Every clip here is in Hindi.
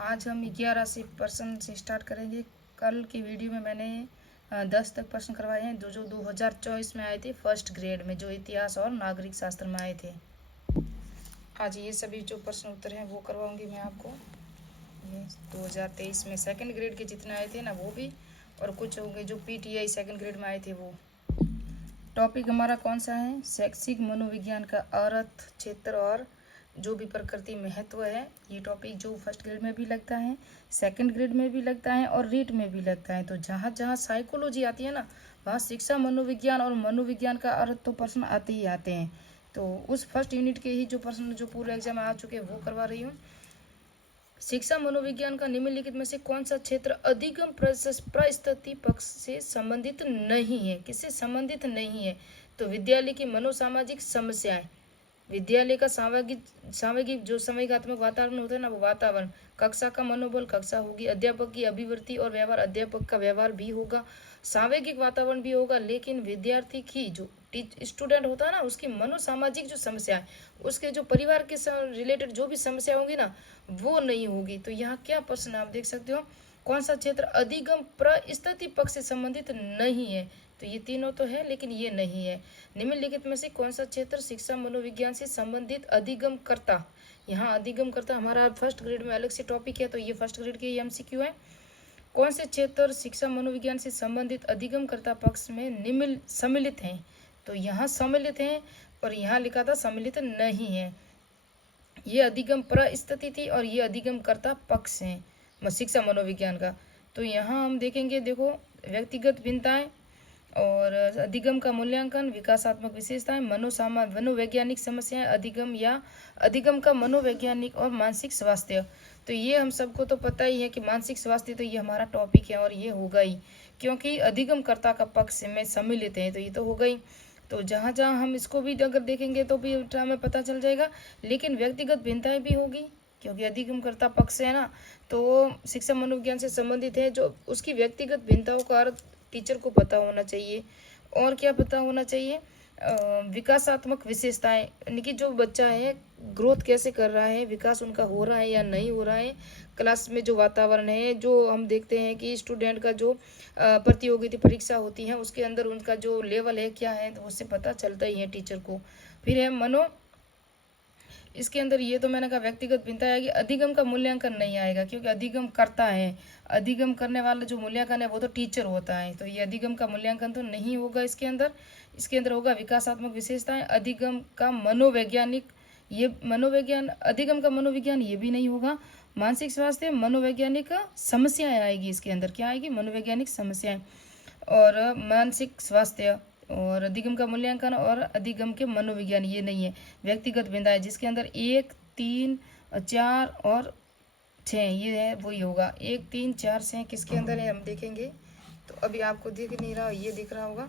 आज हम 11 से प्रश्न से स्टार्ट करेंगे। कल की वीडियो में मैंने 10 तक प्रश्न करवाए हैं जो 2024 में आए थे फर्स्ट ग्रेड में, जो इतिहास और नागरिक शास्त्र में आए थे। आज ये सभी जो प्रश्न उत्तर हैं वो करवाऊंगी मैं आपको। ये 2023 में सेकंड ग्रेड के जितने आए थे ना वो भी, और कुछ होंगे जो पीटीआई सेकंड ग्रेड में आए थे वो। टॉपिक हमारा कौन सा है? शैक्षिक मनोविज्ञान का अर्थ, क्षेत्र और जो भी प्रकृति महत्व है। ये टॉपिक जो फर्स्ट ग्रेड में भी लगता है, सेकंड ग्रेड में भी लगता है और रीट में भी लगता है। तो जहाँ जहाँ साइकोलॉजी आती है ना, वहाँ शिक्षा मनोविज्ञान और मनोविज्ञान का अर्थ तो प्रश्न आते ही आते हैं। तो उस फर्स्ट यूनिट के ही जो प्रश्न जो पूरे एग्जाम में आ चुके हैं वो करवा रही हूँ। शिक्षा मनोविज्ञान का निम्नलिखित में से कौन सा क्षेत्र अधिगम परिस्थिति पक्ष से संबंधित नहीं है? किससे संबंधित नहीं है? तो विद्यालय की मनोसामाजिक समस्याएं, विद्यालय का सामाजिक जो समयगात्मक वातावरण होता है ना, वो वातावरण, कक्षा का मनोबल, कक्षा होगी, अध्यापक की अभिवृत्ति और व्यवहार, अध्यापक का व्यवहार भी होगा, सामाजिक वातावरण भी होगा, लेकिन विद्यार्थी की जो स्टूडेंट होता है ना, उसकी मनोसामाजिक जो समस्या है, उसके जो परिवार के रिलेटेड जो भी समस्या होगी ना, वो नहीं होगी। तो यहाँ क्या प्रश्न आप देख सकते हो, कौन सा क्षेत्र अधिगम परिस्थिति पक्ष से संबंधित नहीं है? तो ये तीनों तो है लेकिन ये नहीं है। निम्नलिखित में से कौन सा क्षेत्र शिक्षा मनोविज्ञान से संबंधित अधिगम करता? यहाँ अधिगम करता हमारा फर्स्ट ग्रेड में अलग से टॉपिक है, तो ये फर्स्ट ग्रेड के एमसीक्यू है। कौन से क्षेत्र शिक्षा मनोविज्ञान से संबंधित अधिगम करता पक्ष में निम्न सम्मिलित हैं? तो यहाँ सम्मिलित हैं और यहाँ लिखा था सम्मिलित नहीं है। ये अधिगम परिस्थिति थी और ये अधिगम करता पक्ष है शिक्षा मनोविज्ञान का। तो यहाँ हम देखेंगे, देखो, व्यक्तिगत भिन्नताएं और अधिगम का मूल्यांकन, विकासात्मक विशेषताएं, मनोवैज्ञानिक समस्याएं, अधिगम या अधिगम का मनोवैज्ञानिक और मानसिक स्वास्थ्य। तो ये हम सबको तो पता ही है कि मानसिक स्वास्थ्य तो ये हमारा टॉपिक है और ये होगा ही, क्योंकि अधिगमकर्ता का पक्ष में सम्मिलित है, तो ये तो होगा ही। तो जहाँ जहाँ हम इसको भी अगर देखेंगे तो भी हमें पता चल जाएगा, लेकिन व्यक्तिगत भिन्नताएं भी होगी क्योंकि अधिगमकर्ता पक्ष है ना, तो शिक्षा मनोविज्ञान से संबंधित है। जो उसकी व्यक्तिगत भिन्नताओं का अर्थ टीचर को पता होना चाहिए। और क्या पता होना चाहिए? विकासात्मक विशेषताएं, यानी कि जो बच्चा है ग्रोथ कैसे कर रहा है, विकास उनका हो रहा है या नहीं हो रहा है, क्लास में जो वातावरण है, जो हम देखते हैं कि स्टूडेंट का जो प्रतियोगिता परीक्षा होती है उसके अंदर उनका जो लेवल है क्या है, तो उससे पता चलता ही है टीचर को। फिर है इसके अंदर ये तो मैंने कहा व्यक्तिगत भिन्नता आएगी, अधिगम का मूल्यांकन नहीं आएगा क्योंकि अधिगम करता है, अधिगम करने वाला जो मूल्यांकन है वो तो टीचर होता है, तो ये अधिगम का मूल्यांकन तो नहीं होगा इसके अंदर। इसके अंदर होगा विकासात्मक विशेषताएं, अधिगम का मनोवैज्ञानिक, ये मनोविज्ञान, अधिगम का मनोविज्ञान ये भी नहीं होगा। मानसिक स्वास्थ्य, मनोवैज्ञानिक समस्याएं आएगी इसके अंदर, क्या आएगी? मनोवैज्ञानिक समस्याएं और मानसिक स्वास्थ्य और अधिगम का मूल्यांकन और अधिगम के मनोविज्ञान ये नहीं है। व्यक्तिगत भिन्नताएं जिसके अंदर 1, 3, 4 और 6 ये है वही होगा। 1, 3, 4, 6 किसके अंदर है हम देखेंगे। तो अभी आपको दिख नहीं रहा, ये दिख रहा होगा।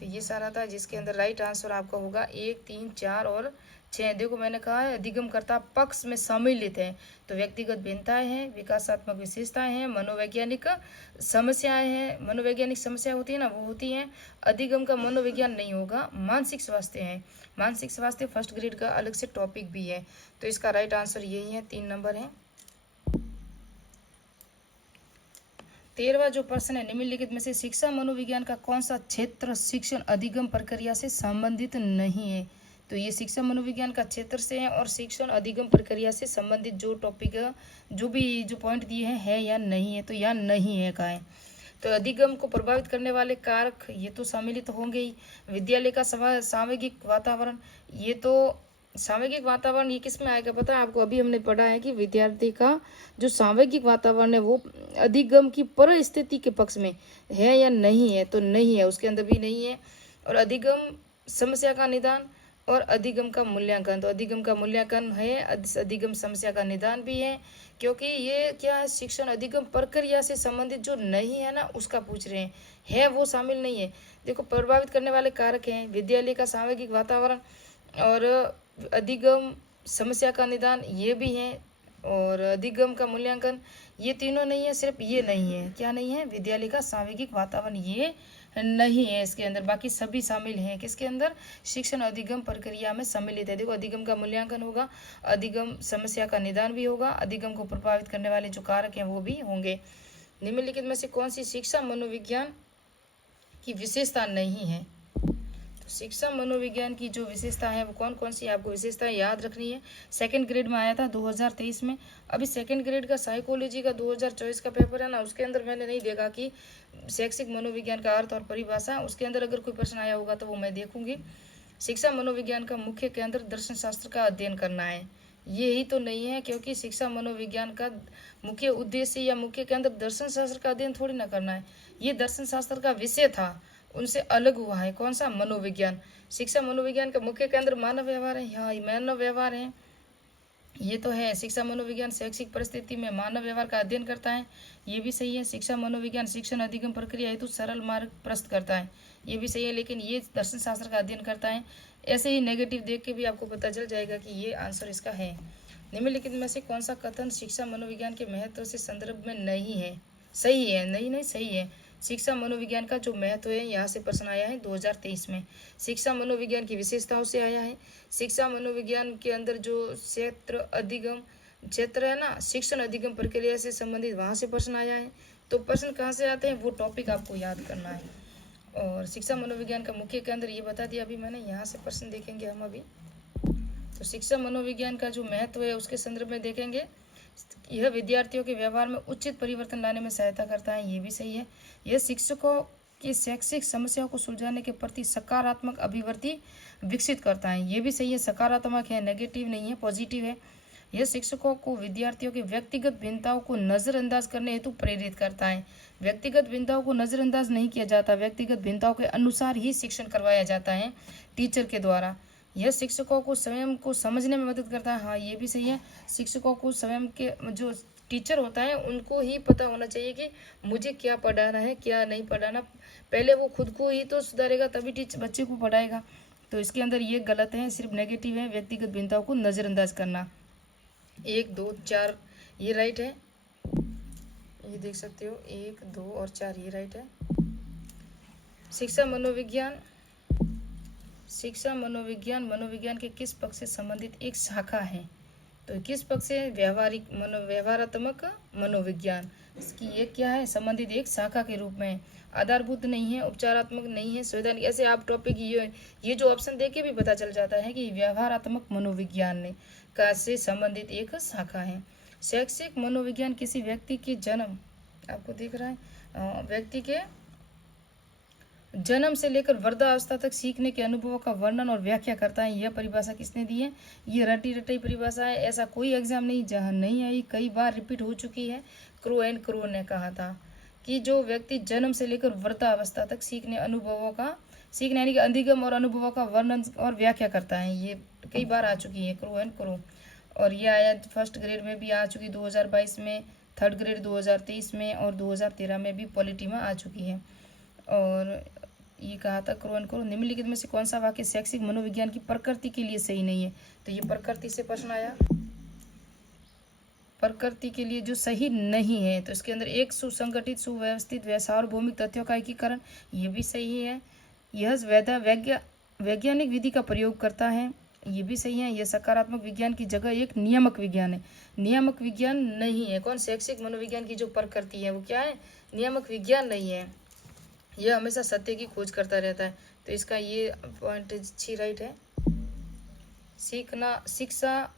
तो ये सारा था जिसके अंदर राइट आंसर आपका होगा 1, 3, 4 और 6। देखो मैंने कहा है अधिगमकर्ता पक्ष में सम्मिलित है, तो व्यक्तिगत भिन्नताएं हैं, विकासात्मक विशेषताएं हैं, मनोवैज्ञानिक समस्याएं हैं, मनोवैज्ञानिक समस्या होती है ना वो होती हैं। अधिगम का मनोविज्ञान नहीं होगा, मानसिक स्वास्थ्य है। मानसिक स्वास्थ्य फर्स्ट ग्रेड का अलग से टॉपिक भी है, तो इसका राइट आंसर यही है, 3 नंबर है। 13वां जो प्रश्न है, निम्नलिखित में से शिक्षा मनोविज्ञान का कौन सा क्षेत्र शिक्षण अधिगम प्रक्रिया से संबंधित नहीं है? तो ये शिक्षा मनोविज्ञान का क्षेत्र से है और शिक्षण अधिगम प्रक्रिया से संबंधित जो टॉपिक जो भी जो पॉइंट दिए हैं है या नहीं है, तो यहाँ नहीं है का है। तो अधिगम को प्रभावित करने वाले कारक ये तो सम्मिलित होंगे ही। विद्यालय का सामाजिक वातावरण, ये तो सामाजिक वातावरण ये किस में आएगा पता है आपको? अभी हमने पढ़ा है कि विद्यार्थी का जो सामाजिक वातावरण है वो अधिगम की परिस्थिति के पक्ष में है या नहीं है, तो नहीं है, उसके अंदर भी नहीं है। और अधिगम समस्या का निदान और अधिगम का मूल्यांकन, तो अधिगम का मूल्यांकन है, अधिगम समस्या का निदान भी है, क्योंकि ये क्या है, शिक्षण अधिगम प्रक्रिया से संबंधित जो नहीं है ना उसका पूछ रहे हैं, है वो शामिल नहीं है। देखो प्रभावित करने वाले कारक हैं विद्यालय का सामाजिक वातावरण और अधिगम समस्या का निदान ये भी है, और अधिगम का मूल्यांकन ये तीनों नहीं है, सिर्फ ये नहीं है, क्या नहीं है? विद्यालय का सामाजिक वातावरण ये नहीं है इसके अंदर, बाकी सभी शामिल हैं। किसके अंदर? शिक्षण अधिगम प्रक्रिया में सम्मिलित है। देखो, अधिगम का मूल्यांकन होगा, अधिगम समस्या का निदान भी होगा, अधिगम को प्रभावित करने वाले जो कारक हैं वो भी होंगे। निम्नलिखित में से कौन सी शिक्षा मनोविज्ञान की विशेषता नहीं है? तो शिक्षा मनोविज्ञान की जो विशेषता है वो कौन कौन सी आपको विशेषताएं याद रखनी है। सेकंड ग्रेड में आया था 2023 में। अभी सेकंड ग्रेड का साइकोलॉजी का 2024 का पेपर है ना, उसके अंदर मैंने नहीं देखा कि शैक्षिक मनोविज्ञान का अर्थ और परिभाषा, उसके अंदर अगर कोई प्रश्न आया होगा तो वो मैं देखूंगी। शिक्षा मनोविज्ञान का मुख्य केंद्र दर्शन शास्त्र का अध्ययन करना है, यही तो नहीं है, क्योंकि शिक्षा मनोविज्ञान का मुख्य उद्देश्य या मुख्य केंद्र दर्शन शास्त्र का अध्ययन थोड़ी ना करना है। ये दर्शन शास्त्र का विषय था, उनसे अलग हुआ है। कौन सा? मनोविज्ञान। शिक्षा मनोविज्ञान का मुख्य केंद्र मानव व्यवहार है, हाँ मानव व्यवहार है, ये तो है। शिक्षा मनोविज्ञान शैक्षिक परिस्थिति में मानव व्यवहार का अध्ययन करता है, ये भी सही है। शिक्षा मनोविज्ञान शिक्षण अधिगम प्रक्रिया हेतु सरल मार्ग प्रस्तुत करता है, ये भी सही है, लेकिन ये दर्शन शास्त्र का अध्ययन करता है। ऐसे ही नेगेटिव देख के भी आपको पता चल जाएगा कि ये आंसर इसका है। निम्नलिखित में से कौन सा कथन शिक्षा मनोविज्ञान के महत्व से संदर्भ में नहीं है? सही है, नहीं सही है। शिक्षा मनोविज्ञान का जो महत्व है, यहाँ से प्रश्न आया है 2023 में। शिक्षा मनोविज्ञान की विशेषताओं से आया है। शिक्षा मनोविज्ञान के अंदर जो क्षेत्र है ना, शिक्षण अधिगम प्रक्रिया से संबंधित, वहाँ से प्रश्न आया है। तो प्रश्न कहाँ से आते हैं वो टॉपिक आपको याद करना है। और शिक्षा मनोविज्ञान का मुख्य केंद्र ये बता दिया अभी मैंने, यहाँ से प्रश्न देखेंगे हम अभी। तो शिक्षा मनोविज्ञान का जो महत्व है उसके संदर्भ में देखेंगे। यह विद्यार्थियों के व्यवहार में उचित परिवर्तन लाने में सहायता करता है, ये भी सही है। यह शिक्षकों की शैक्षिक समस्याओं को सुलझाने के प्रति सकारात्मक अभिवृत्ति विकसित करता है, ये भी सही है। सकारात्मक है, नेगेटिव नहीं है, पॉजिटिव है। यह शिक्षकों को विद्यार्थियों की व्यक्तिगत भिन्नताओं को नजरअंदाज करने हेतु प्रेरित करता है। व्यक्तिगत भिन्नताओं को नजरअंदाज नहीं किया जाता, व्यक्तिगत भिन्नताओं के अनुसार ही शिक्षण करवाया जाता है टीचर के द्वारा। यह शिक्षकों को स्वयं को समझने में मदद करता है, हाँ ये भी सही है। शिक्षकों को स्वयं के जो टीचर होता है उनको ही पता होना चाहिए कि मुझे क्या पढ़ाना है क्या नहीं पढ़ाना। पहले वो खुद को ही तो सुधारेगा तभी टीचर बच्चे को पढ़ाएगा। तो इसके अंदर ये गलत है, सिर्फ नेगेटिव है, व्यक्तिगत भिन्नताओं को नज़रअंदाज करना। 1, 2, 4 ये राइट है, ये देख सकते हो 1, 2 और 4 ये राइट है। शिक्षा मनोविज्ञान मनोविज्ञान के किस पक्ष से संबंधित एक शाखा है? तो किस पक्ष से? व्यवहारात्मक मनोविज्ञान, इसकी ये क्या है? संबंधित एक शाखा के रूप में। आधारभूत नहीं है, उपचारात्मक नहीं है, संवैधानिक, ऐसे आप टॉपिक ये जो ऑप्शन देख के भी पता चल जाता है कि व्यवहारात्मक मनोविज्ञान ने का से संबंधित एक शाखा है। शैक्षिक मनोविज्ञान किसी व्यक्ति के जन्म, आपको दिख रहा है, व्यक्ति के जन्म से लेकर वृद्धावस्था तक सीखने के अनुभवों का वर्णन और व्याख्या करता है। यह परिभाषा किसने दी है? ये रटी रटाई परिभाषा है, ऐसा कोई एग्जाम नहीं जहां नहीं आई, कई बार रिपीट हो चुकी है। क्रो एंड क्रो ने कहा था कि जो व्यक्ति जन्म से लेकर वृद्धावस्था तक सीखने यानी कि अधिगम और अनुभवों का वर्णन और व्याख्या करता है, ये कई बार आ चुकी है क्रो एंड क्रो। और ये आया फर्स्ट ग्रेड में भी आ चुकी 2022 में, थर्ड ग्रेड 2023 में और 2013 में भी पॉलिटी में आ चुकी है। और ये कहा था क्रो एंड क्रो। निम्नलिखित में से कौन सा वाक्य शैक्षिक मनोविज्ञान की प्रकृति के लिए सही नहीं है? तो ये प्रकृति से प्रश्न आया, प्रकृति के लिए जो सही नहीं है, तो इसके अंदर एक सुसंगठित सुव्यवस्थित व सार्वभौमिक तथ्यों का एकीकरण, ये भी सही है। यह वैज्ञानिक विधि का प्रयोग करता है, ये भी सही है। यह सकारात्मक विज्ञान की जगह एक नियामक विज्ञान है, नियामक विज्ञान नहीं है। कौन? शैक्षिक मनोविज्ञान की जो प्रकृति है वो क्या है? नियामक विज्ञान नहीं है, यह हमेशा सत्य की खोज करता रहता है। तो इसका ये पॉइंट अच्छी राइट है। शिक्षा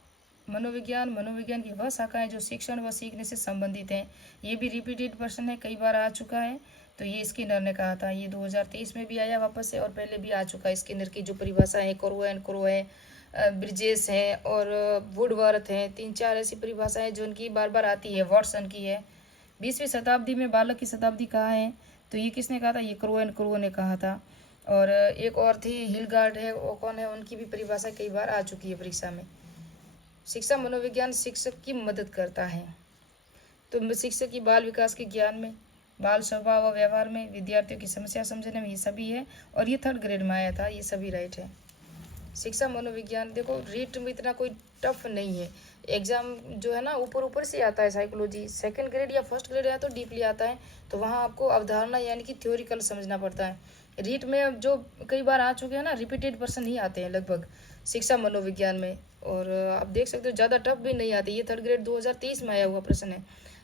मनोविज्ञान की वह शाखा है जो शिक्षण व सीखने से संबंधित है, ये भी रिपीटेड प्रश्न है, कई बार आ चुका है। तो ये स्किनर ने कहा था, ये 2023 में भी आया वापस से और पहले भी आ चुका है। स्किनर की जो परिभाषा है, क्रो एंड क्रो है, ब्रिजेस है और वुडवर्थ है, 3-4 ऐसी परिभाषाएं जो उनकी बार बार आती है। वॉटसन की है। 20वीं शताब्दी में बालक की शताब्दी कहा है, तो ये किसने कहा था? ये क्रो एंड क्रो ने कहा था। और एक और थी हिलगार्ड है, वो कौन है? उनकी भी परिभाषा कई बार आ चुकी है परीक्षा में। शिक्षा मनोविज्ञान शिक्षक की मदद करता है, तो शिक्षक की बाल विकास के ज्ञान में, बाल स्वभाव व व्यवहार में, विद्यार्थियों की समस्या समझने में, ये सभी है। और ये थर्ड ग्रेड में आया था, ये सभी राइट है। शिक्षा मनोविज्ञान देखो रीट में इतना कोई टफ नहीं है। एग्जाम जो है ना ऊपर ऊपर से आता है, साइकोलॉजी सेकंड ग्रेड या फर्स्ट ग्रेड या तो डीपली आता है, तो वहाँ आपको अवधारणा यानी कि थ्योरिकल समझना पड़ता है। रीट में जो कई बार आ चुके हैं ना, रिपीटेड पर्सन ही आते हैं लगभग शिक्षा मनोविज्ञान में, और आप देख सकते हो ज़्यादा टफ भी नहीं आती। ये थर्ड ग्रेड 2023 में आया हुआ प्रश्न है,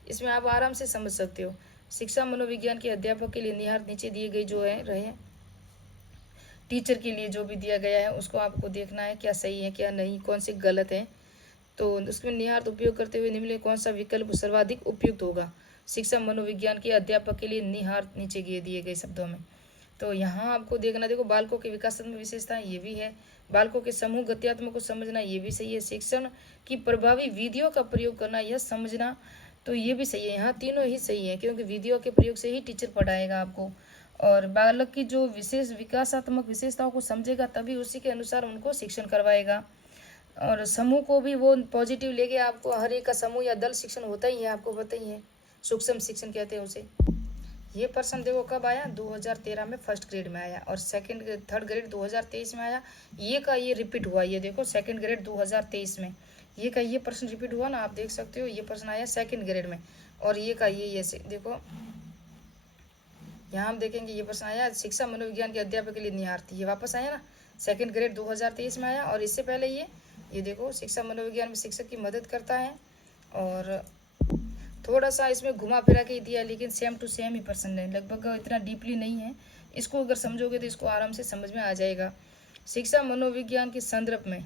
इसमें आप आराम से समझ सकते हो। शिक्षा मनोविज्ञान के अध्यापक के लिए निहार नीचे दिए गए जो है रहे, टीचर के लिए जो भी दिया गया है उसको आपको देखना है क्या सही है क्या नहीं, कौन से गलत है। तो उसमें निहार उपयोग करते हुए निम्न में कौन सा विकल्प सर्वाधिक उपयुक्त होगा। शिक्षा मनोविज्ञान के अध्यापक के लिए निहार नीचे दिए गए शब्दों में। तो यहाँ आपको देखना, देखो बालकों के विकासात्मक विशेषताएं ये भी है, बालकों के समूह गत्यात्मक को समझना ये भी सही है, शिक्षण की प्रभावी विधियों का प्रयोग करना यह समझना तो ये भी सही है। यहाँ तीनों ही सही है क्योंकि विधियों के प्रयोग से ही टीचर पढ़ाएगा आपको, और बालक की जो विशेष विकासात्मक विशेषताओं को समझेगा तभी उसी के अनुसार उनको शिक्षण करवाएगा। और समूह को भी वो पॉजिटिव लेके आपको, हर एक का समूह या दल शिक्षण होता ही है, आपको पता ही है, सूक्ष्म शिक्षण कहते हैं उसे। ये प्रश्न देखो कब आया, 2013 में फर्स्ट ग्रेड में आया, और थर्ड ग्रेड 2023 में आया। ये का ये रिपीट हुआ, ये देखो सेकंड ग्रेड 2023 में ये का ये प्रश्न रिपीट हुआ ना, आप देख सकते हो। ये प्रश्न आया सेकंड ग्रेड में, और ये का ये देखो यहाँ हम देखेंगे ये प्रश्न आया शिक्षा मनोविज्ञान के अध्यापक के लिए निहारती, ये वापस आया ना, सेकंड ग्रेड 2023 में आया। और इससे पहले ये देखो शिक्षा मनोविज्ञान में शिक्षक की मदद करता है, और थोड़ा सा इसमें घुमा फिरा के दिया, लेकिन सेम टू सेम ही प्रश्न है, लगभग इतना डीपली नहीं है। इसको अगर समझोगे तो इसको आराम से समझ में आ जाएगा। शिक्षा मनोविज्ञान के संदर्भ में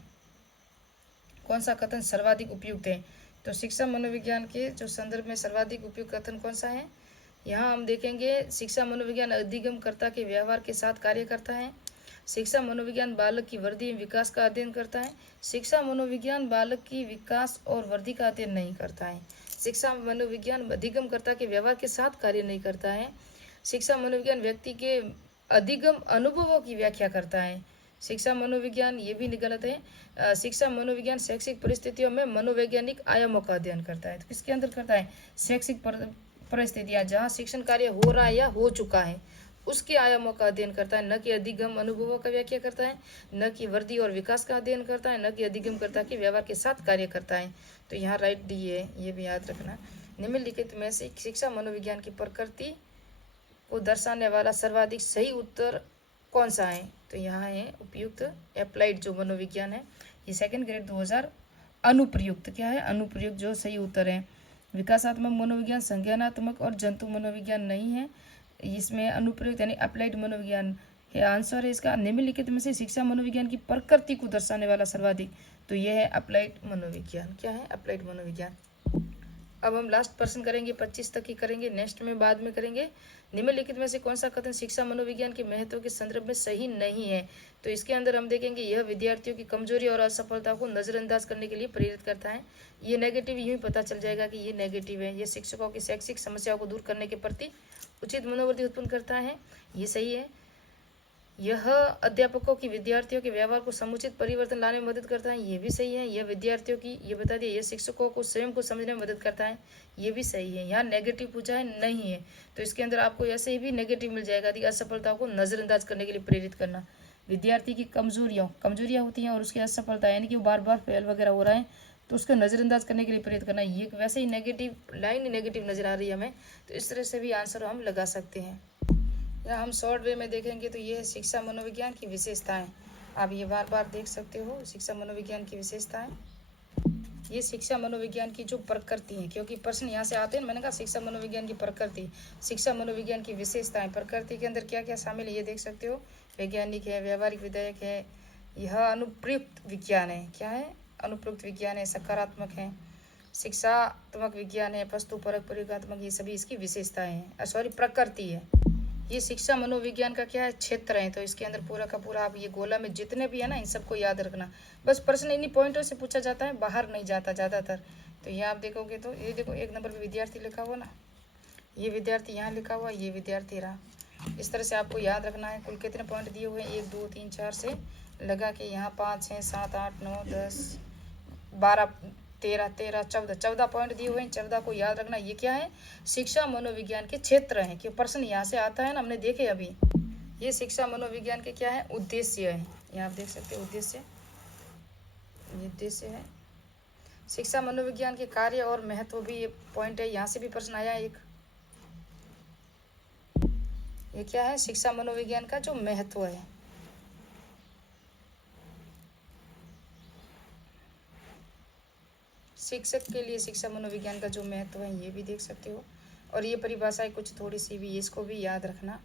कौन सा कथन सर्वाधिक उपयुक्त है। तो शिक्षा मनोविज्ञान के जो संदर्भ में सर्वाधिक उपयुक्त कथन कौन सा है, यहाँ हम देखेंगे शिक्षा मनोविज्ञान अधिगमकर्ता के व्यवहार के साथ कार्य करता है। शिक्षा मनोविज्ञान बालक की वृद्धि एवं विकास का अध्ययन करता है। शिक्षा मनोविज्ञान बालक की विकास और वृद्धि का अध्ययन नहीं करता है। शिक्षा मनोविज्ञान अधिगमकर्ता के व्यवहार के साथ कार्य नहीं करता है। शिक्षा मनोविज्ञान व्यक्ति के अधिगम अनुभवों की व्याख्या करता है। शिक्षा मनोविज्ञान ये भी गलत है। शिक्षा मनोविज्ञान शैक्षिक परिस्थितियों में मनोवैज्ञानिक आयामों का अध्ययन करता है। तो किसके अंदर करता है, शैक्षिक परिस्थितियां जहाँ शिक्षण कार्य हो रहा है या हो चुका है उसके आयामों का अध्ययन करता है, न कि अधिगम अनुभवों का व्याख्या करता है, न कि वृद्धि और विकास का अध्ययन करता है, न कि अधिगमकर्ता के व्यवहार के साथ कार्य करता है। तो यहाँ राइट डी है, ये भी याद रखना। निम्नलिखित में से शिक्षा मनोविज्ञान की प्रकृति को दर्शाने वाला सर्वाधिक सही उत्तर कौन सा है। तो यहाँ है उपयुक्त अप्लाइड जो मनोविज्ञान है, ये सेकंड ग्रेड 2000 अनुप्रयुक्त क्या है, अनुप्रयुक्त जो सही उत्तर है। विकासात्मक मनोविज्ञान संज्ञानात्मक और जंतु मनोविज्ञान नहीं है, इसमें अनुप्रयुक्त यानी अप्लाइड मनोविज्ञान है आंसर है इसका। निम्नलिखित में से शिक्षा मनोविज्ञान की प्रकृति को दर्शाने वाला सर्वाधिक, तो यह है अप्लाइड मनोविज्ञान। क्या है, अप्लाइड मनोविज्ञान। अब हम लास्ट प्रश्न करेंगे, 25 तक ही करेंगे, नेक्स्ट में बाद में करेंगे। निम्नलिखित में से कौन सा कथन शिक्षा मनोविज्ञान के महत्व के संदर्भ में सही नहीं है। तो इसके अंदर हम देखेंगे यह विद्यार्थियों की कमजोरी और असफलता को नजरअंदाज करने के लिए प्रेरित करता है। ये नेगेटिव, यूं ही पता चल जाएगा कि ये नेगेटिव है। ये शिक्षकों की शैक्षिक समस्याओं को दूर करने के प्रति उचित मनोवृत्ति उत्पन्न करता है, ये सही है। यह अध्यापकों की विद्यार्थियों के व्यवहार को समुचित परिवर्तन लाने में मदद करता है, ये भी सही है। यह विद्यार्थियों की, ये बता दिया, यह शिक्षकों को स्वयं को समझने में मदद करता है, ये भी सही है। यहाँ नेगेटिव पूछा है, नहीं है, तो इसके अंदर आपको ऐसे ही भी नेगेटिव मिल जाएगा कि असफलताओं को नजरअंदाज करने के लिए प्रेरित करना। विद्यार्थी की कमजोरियाँ होती हैं और उसकी असफलता यानी कि वो बार बार फेल वगैरह हो रहा है, तो उसको नजरअंदाज करने के लिए प्रेरित करना, ये वैसे ही नेगेटिव लाइन ही नेगेटिव नजर आ रही है हमें, तो इस तरह से भी आंसर हम लगा सकते हैं। या हम शॉर्ट वे में देखेंगे तो ये है शिक्षा मनोविज्ञान की विशेषताएं। आप ये बार बार देख सकते हो, शिक्षा मनोविज्ञान की विशेषताएं। ये शिक्षा मनोविज्ञान की जो प्रकृति है, क्योंकि प्रश्न यहाँ से आते हैं, मैंने कहा शिक्षा मनोविज्ञान की प्रकृति, शिक्षा मनोविज्ञान की विशेषताएं। प्रकृति के अंदर क्या क्या शामिल है ये देख सकते हो, वैज्ञानिक है, व्यवहारिक विधायक है, यह अनुप्रयुक्त विज्ञान है। क्या है, अनुप्रयुक्त विज्ञान है, सकारात्मक है, शिक्षात्मक विज्ञान है, वस्तुपरक प्रयोगात्मक, ये सभी इसकी विशेषताएं हैं, सॉरी प्रकृति है। ये शिक्षा मनोविज्ञान का क्या है, क्षेत्र है। तो इसके अंदर पूरा का पूरा आप ये गोला में जितने भी है ना, इन सबको याद रखना। बस प्रश्न इन्हीं पॉइंटों से पूछा जाता है, बाहर नहीं जाता ज़्यादातर। तो ये आप देखोगे तो ये देखो, एक नंबर पे विद्यार्थी लिखा हुआ ना, ये विद्यार्थी यहाँ लिखा हुआ, ये विद्यार्थी रहा। इस तरह से आपको याद रखना है। कुल कितने पॉइंट दिए हुए हैं, 1 2 3 4 से लगा के यहाँ 5 6 7 8 9 10 12 13 14 पॉइंट दिए हुए हैं। 14 को याद रखना। ये क्या है, शिक्षा मनोविज्ञान के क्षेत्र हैं, कि प्रश्न यहाँ से आता है ना, हमने देखे अभी। ये शिक्षा मनोविज्ञान के क्या है, उद्देश्य है। यहाँ आप देख सकते हैं उद्देश्य, ये उद्देश्य है। शिक्षा मनोविज्ञान के कार्य और महत्व भी ये पॉइंट है, यहाँ से भी प्रश्न आया एक। ये क्या है? शिक्षा मनोविज्ञान का जो महत्व है। शिक्षक के लिए शिक्षा मनोविज्ञान का जो महत्व है ये भी देख सकते हो। और ये परिभाषाएं कुछ थोड़ी सी भी, इसको भी याद रखना।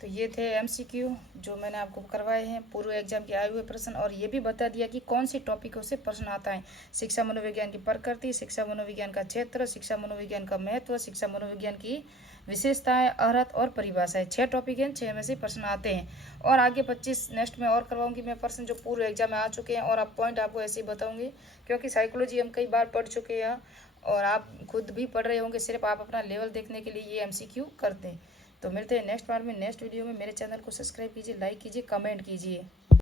तो ये थे एमसीक्यू जो मैंने आपको करवाए हैं, पूर्व एग्जाम के आए हुए प्रश्न, और ये भी बता दिया कि कौन सी टॉपिकों से प्रश्न आता है। शिक्षा मनोविज्ञान की प्रकृति, शिक्षा मनोविज्ञान का क्षेत्र, शिक्षा मनोविज्ञान का महत्व, शिक्षा मनोविज्ञान की विशेषताएं, अर्थ और परिभाषाएं। 6 टॉपिक हैं, 6 में से प्रश्न आते हैं। और आगे 25 नेक्स्ट में और करवाऊंगी मैं प्रश्न जो पूर्व एग्जाम में आ चुके हैं, और आप पॉइंट आपको ऐसे ही बताऊंगी, क्योंकि साइकोलॉजी हम कई बार पढ़ चुके हैं और आप खुद भी पढ़ रहे होंगे, सिर्फ आप अपना लेवल देखने के लिए ये एमसीक्यू करते हैं। तो मिलते हैं नेक्स्ट बार में, नेक्स्ट वीडियो में। मेरे चैनल को सब्सक्राइब कीजिए, लाइक कीजिए, कमेंट कीजिए।